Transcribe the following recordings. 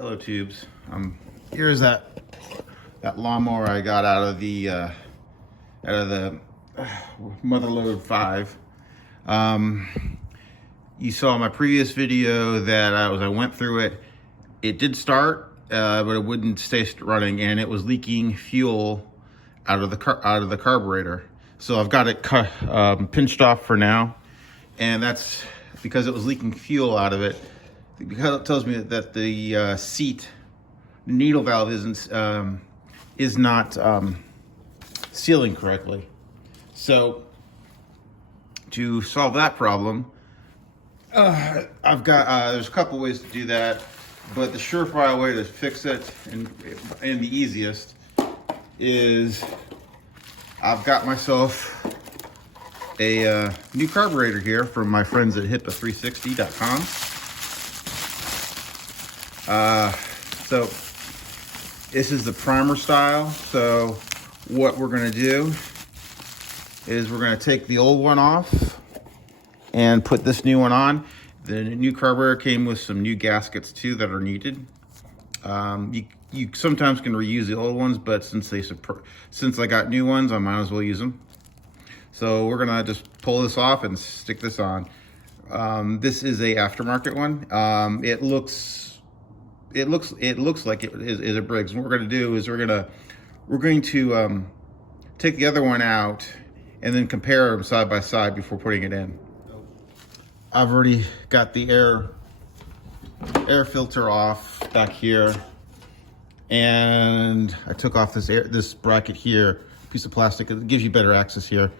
Hello tubes. Here's that lawnmower I got out of the Motherload 5. You saw my previous video that I went through it. It did start, but it wouldn't stay running, and it was leaking fuel out of the carburetor. So I've got it pinched off for now, and that's because it was leaking fuel out of it. Because it tells me that the seat needle valve is not sealing correctly. So to solve that problem, I've got there's a couple ways to do that, but the surefire way to fix it and the easiest is I've got myself a new carburetor here from my friends at HIPA360.com. So this is the primer style. So what we're going to do is we're going to take the old one off and put this new one on. The new carburetor came with some new gaskets too that are needed. You sometimes can reuse the old ones, but since I got new ones, I might as well use them. So we're gonna just pull this off and stick this on. This is a aftermarket one. It looks like it is a Briggs. What we're going to do is we're going to take the other one out and then compare them side by side before putting it in. I've already got the air filter off back here, and I took off this bracket here, piece of plastic. It gives you better access here.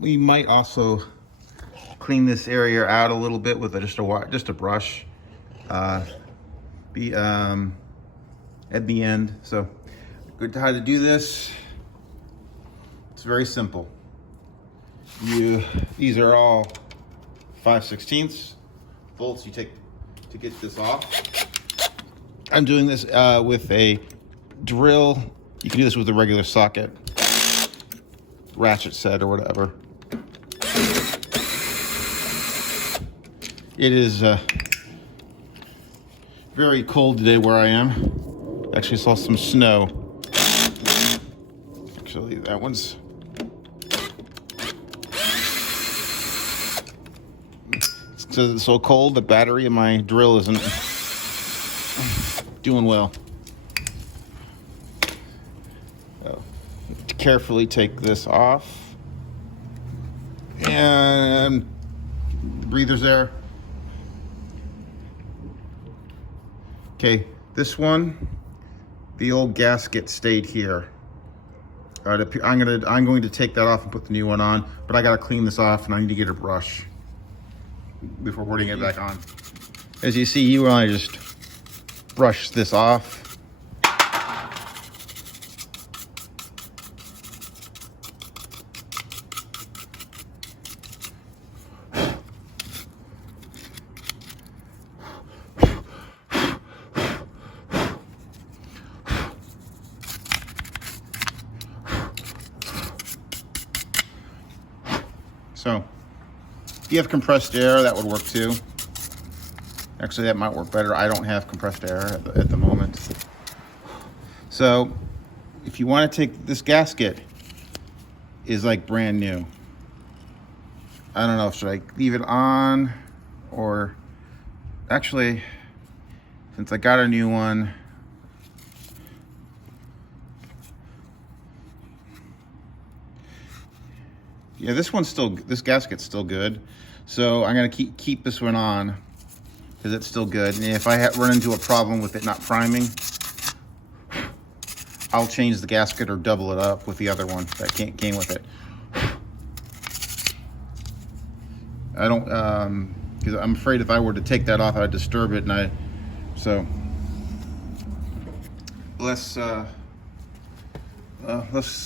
We might also clean this area out a little bit with just a brush. At the end. So good how to do this. It's very simple. These are all 5/16 bolts you take to get this off. I'm doing this with a drill. You can do this with a regular socket, ratchet set, or whatever. It is very cold today where I am. Actually saw some snow. Actually, that one's it's so cold the battery in my drill isn't doing well. So, carefully take this off, and breathers there. Okay, this one, the old gasket stayed here. All right, I'm going to take that off and put the new one on, but I gotta clean this off and I need to get a brush before putting it back on. As you see, you want to just brush this off. So, if you have compressed air, that would work too. Actually, that might work better. I don't have compressed air at the moment. So, if you want to take this gasket, is like brand new. I don't know, should I leave it on, or actually, since I got a new one, yeah, this gasket's still good. So I'm gonna keep this one on because it's still good. And if I run into a problem with it not priming, I'll change the gasket or double it up with the other one that came with it. I don't, because I'm afraid if I were to take that off, I'd disturb it, so let's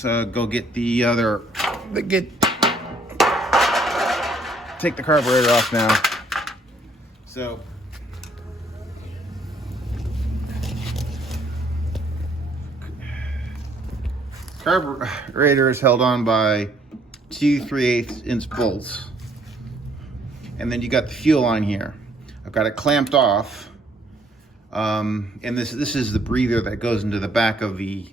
go get the other, take the carburetor off now. So carburetor is held on by 2 3/8 inch bolts, and then you got the fuel line here. I've got it clamped off And this is the breather that goes into the back of the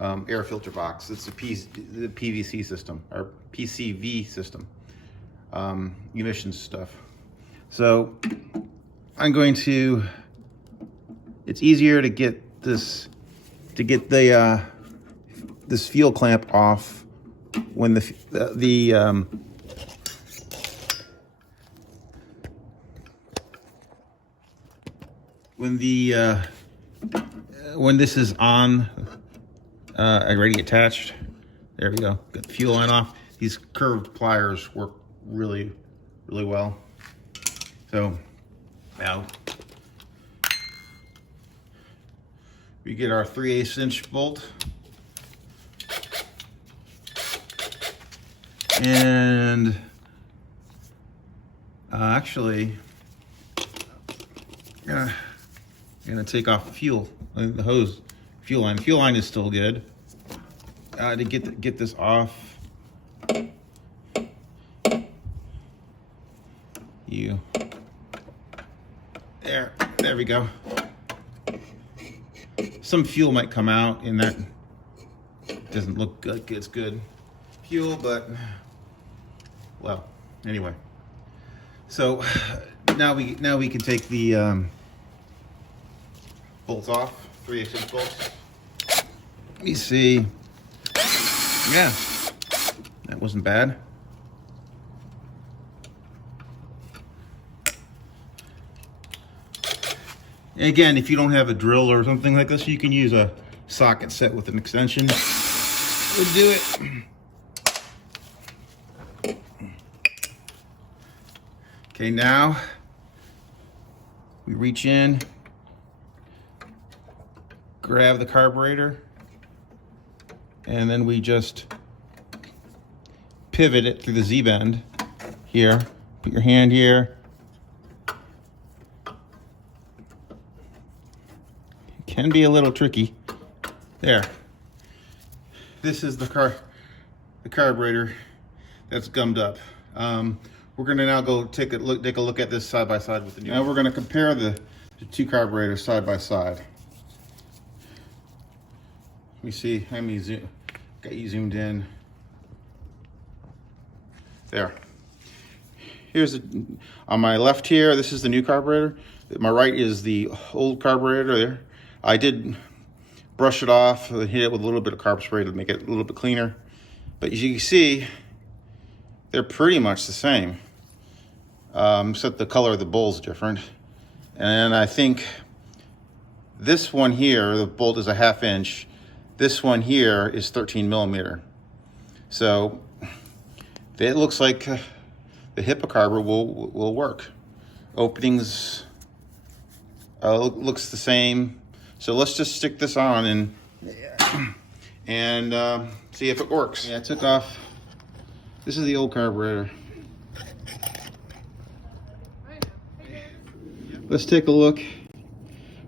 air filter box. It's the PVC system, or PCV system, emissions stuff. So I'm going to, it's easier to get this, this fuel clamp off when when this is on, already attached. There we go. Got the fuel line off. These curved pliers work really, really well. So now we get our 3/8 inch bolt, and actually, I'm gonna take off the fuel, the hose, fuel line. Fuel line is still good. To get this off, there we go. Some fuel might come out, and that doesn't look good. It's good fuel, but well, anyway. So now we can take the bolts off, 3/8 inch bolts. Let me see. Yeah, that wasn't bad. Again, if you don't have a drill or something like this, you can use a socket set with an extension. Would do it. Okay, now we reach in, grab the carburetor, and then we just pivot it through the Z-bend here. Put your hand here. It can be a little tricky. There. This is the carburetor that's gummed up. We're going to now go take a look at this side by side with the new. Now we're going to compare the two carburetors side by side. Let me see. Let me got you zoomed in. There. Here's on my left here. This is the new carburetor. My right is the old carburetor. There. I did brush it off, hit it with a little bit of carb spray to make it a little bit cleaner. But as you can see, they're pretty much the same, except the color of the bowl is different. And I think this one here, the bolt is a 1/2 inch. This one here is 13 millimeter. So it looks like the HIPA carburetor will work. Openings looks the same. So let's just stick this on and see if it works. Yeah, I took off. This is the old carburetor. Let's take a look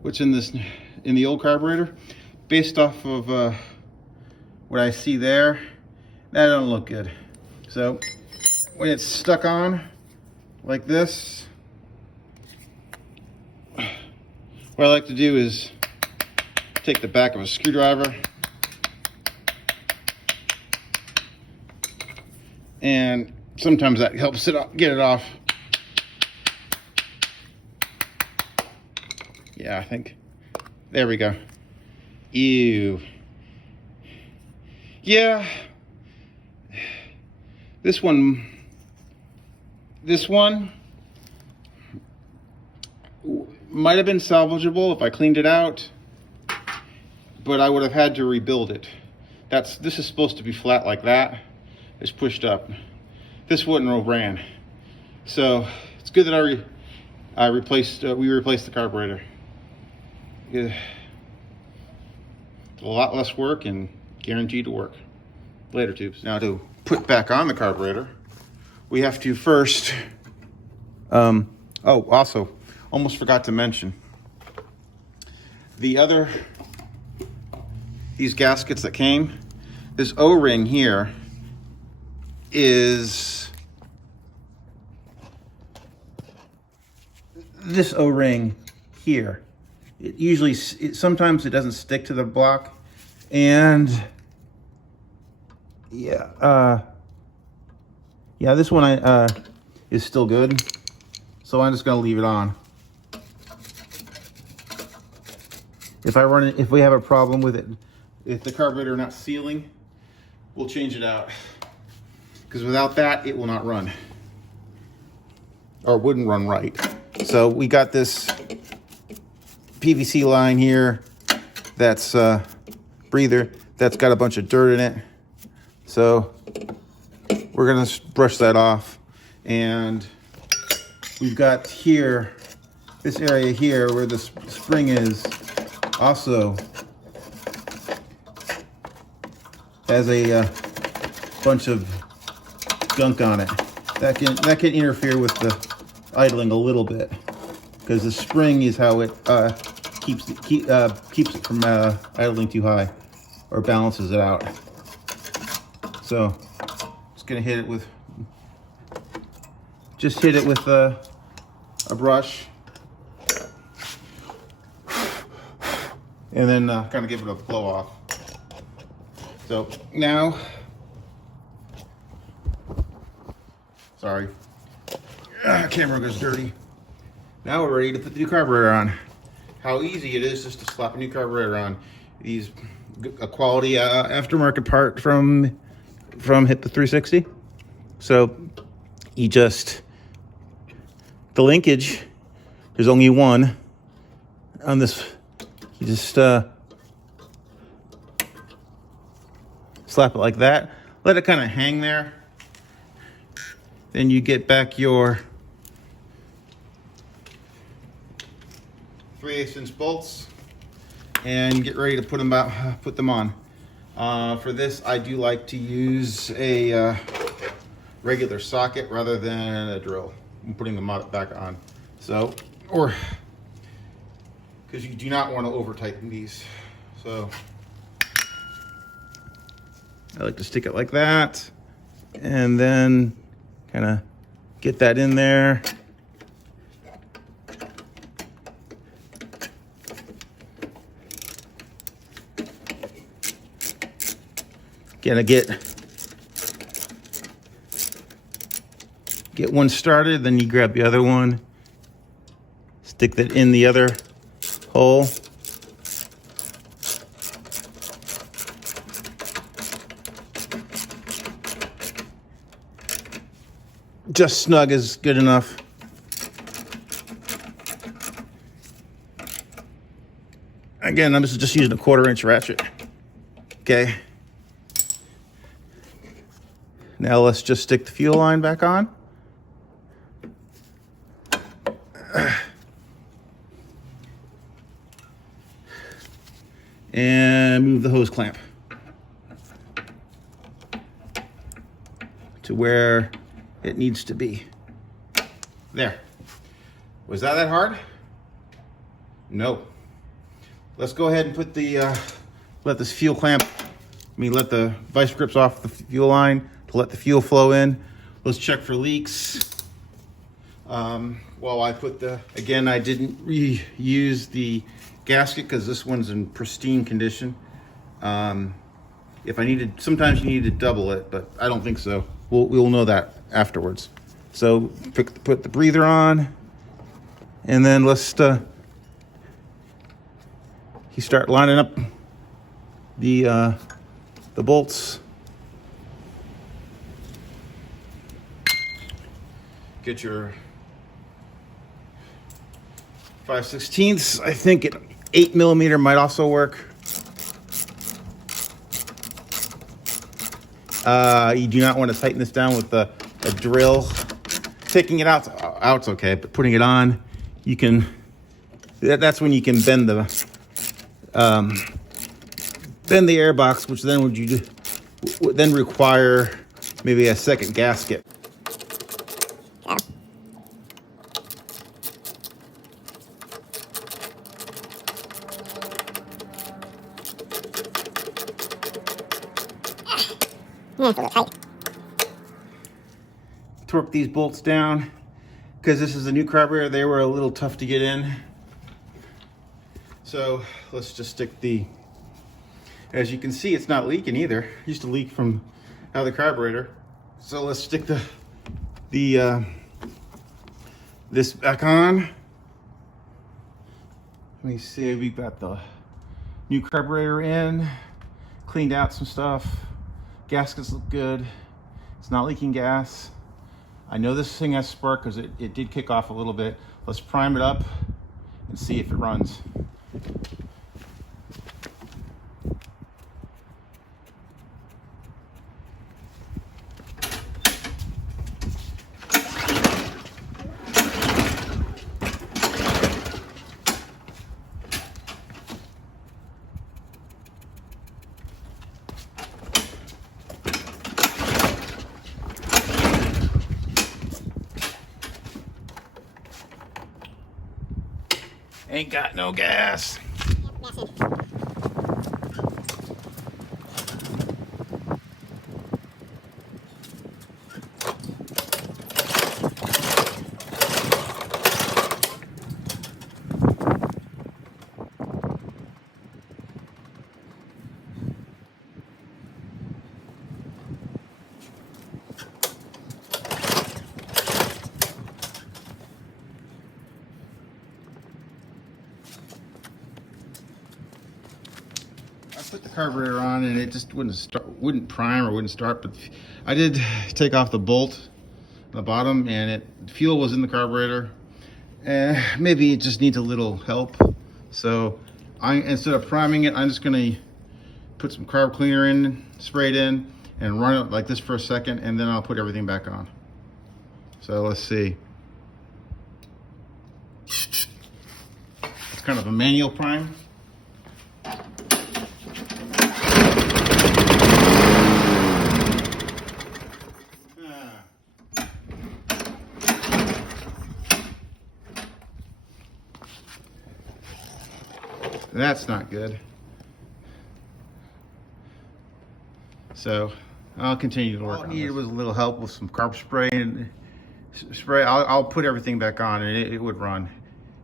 what's in the old carburetor. Based off of what I see there, that don't look good. So when it's stuck on like this, what I like to do is take the back of a screwdriver and sometimes that helps get it off. Yeah, I think there we go. Ew. Yeah, this one might have been salvageable if I cleaned it out, but I would have had to rebuild it. This is supposed to be flat like that. It's pushed up. This wouldn't have ran. So it's good that we replaced the carburetor. Yeah. A lot less work and guaranteed to work. Later, tubes. Now to put back on the carburetor, we have to first, also, almost forgot to mention, these gaskets that came, this O-ring here is, this O-ring here It usually, sometimes it doesn't stick to the block. And yeah, yeah, this one is still good. So I'm just gonna leave it on. If we have a problem with it, if the carburetor not sealing, we'll change it out. Because without that, it will not run. Or wouldn't run right. So we got this PVC line here that's breather that's got a bunch of dirt in it. So we're gonna brush that off. And we've got here, this area here where the spring is also has a bunch of gunk on it. That can interfere with the idling a little bit, because the spring is how it keeps it from idling too high, or balances it out. So just gonna hit it with a brush, and then kind of give it a blow off. So now, sorry, camera goes dirty. Now we're ready to put the new carburetor on. How easy it is just to slap a new carburetor on. These a quality aftermarket part from HIPA 360. So you just, the linkage, there's only one on this. You just slap it like that. Let it kind of hang there. Then you get back your 3/8" bolts and get ready to put them on. For this, I do like to use a regular socket rather than a drill. I'm putting them back on. So, or because you do not want to over tighten these. So I like to stick it like that, and then kind of get that in there. Gonna get one started, then you grab the other one, stick that in the other hole. Just snug is good enough. Again, I'm just using a 1/4" ratchet. Okay. Now let's just stick the fuel line back on. And move the hose clamp to where it needs to be. There. Was that hard? No. Let's go ahead and put the let this fuel clamp, let the vice grips off the fuel line to let the fuel flow in. Let's check for leaks. While I put again, I didn't reuse the gasket because this one's in pristine condition. If I needed, sometimes you need to double it, but I don't think so. We'll know that afterwards. So put the breather on, and then let's you start lining up the bolts. Get your 5/16. I think it 8mm might also work. You do not want to tighten this down with a drill. Taking it out's okay, but putting it on, you can. That's when you can bend the air box, which then would then require maybe a second gasket. Torque these bolts down because this is a new carburetor. They were a little tough to get in. So let's just stick the, as you can see, it's not leaking either. It used to leak from out of the carburetor. So let's stick this back on. Let me see, we got the new carburetor in, cleaned out some stuff. Gaskets look good. It's not leaking gas. I know this thing has spark because it did kick off a little bit. Let's prime it up and see if it runs. Ain't got no gas. I put the carburetor on and it just wouldn't prime or wouldn't start, but I did take off the bolt on the bottom and fuel was in the carburetor. Maybe it just needs a little help. So instead of priming it, I'm just gonna put some carb cleaner in, spray it in, and run it like this for a second, and then I'll put everything back on. So let's see. It's kind of a manual prime. That's not good. So I'll continue to work on this. All I needed was a little help with some carb spray and spray. I'll put everything back on and it would run.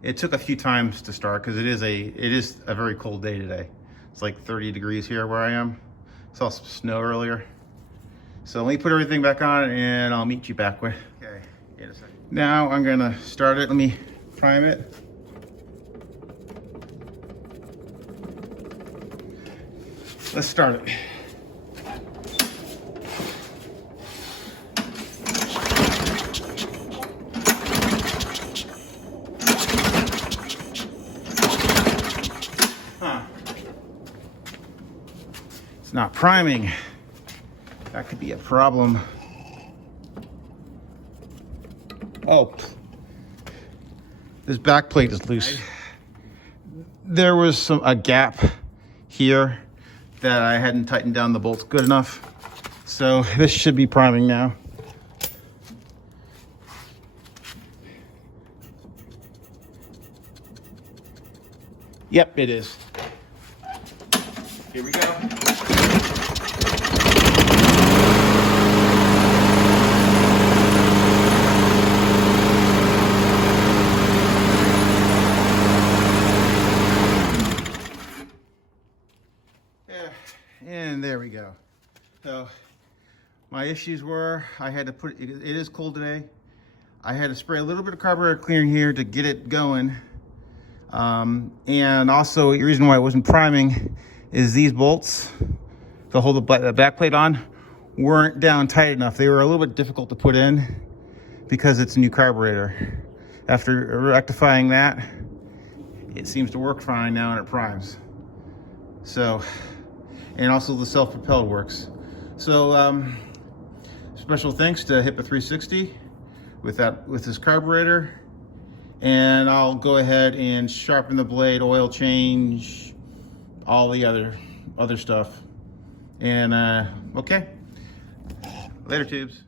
It took a few times to start because it is a very cold day today. It's like 30 degrees here where I am. Saw some snow earlier. So let me put everything back on and I'll meet you back with. Okay, in a second. Now I'm gonna start it. Let me prime it. Let's start it. It's not priming. That could be a problem. Oh, this back plate is loose. There was a gap here that I hadn't tightened down the bolts good enough. So this should be priming now. Yep, it is. Here we go. And there we go. So my issues were I had to put it is cold today. I had to spray a little bit of carburetor cleaner here to get it going. And also the reason why it wasn't priming is these bolts to hold the back plate on weren't down tight enough. They were a little bit difficult to put in because it's a new carburetor. After rectifying that, it seems to work fine now and it primes. So, and also the self-propelled works. So special thanks to HIPA 360 with this carburetor. And I'll go ahead and sharpen the blade, oil change, all the other stuff. And okay, later tubes.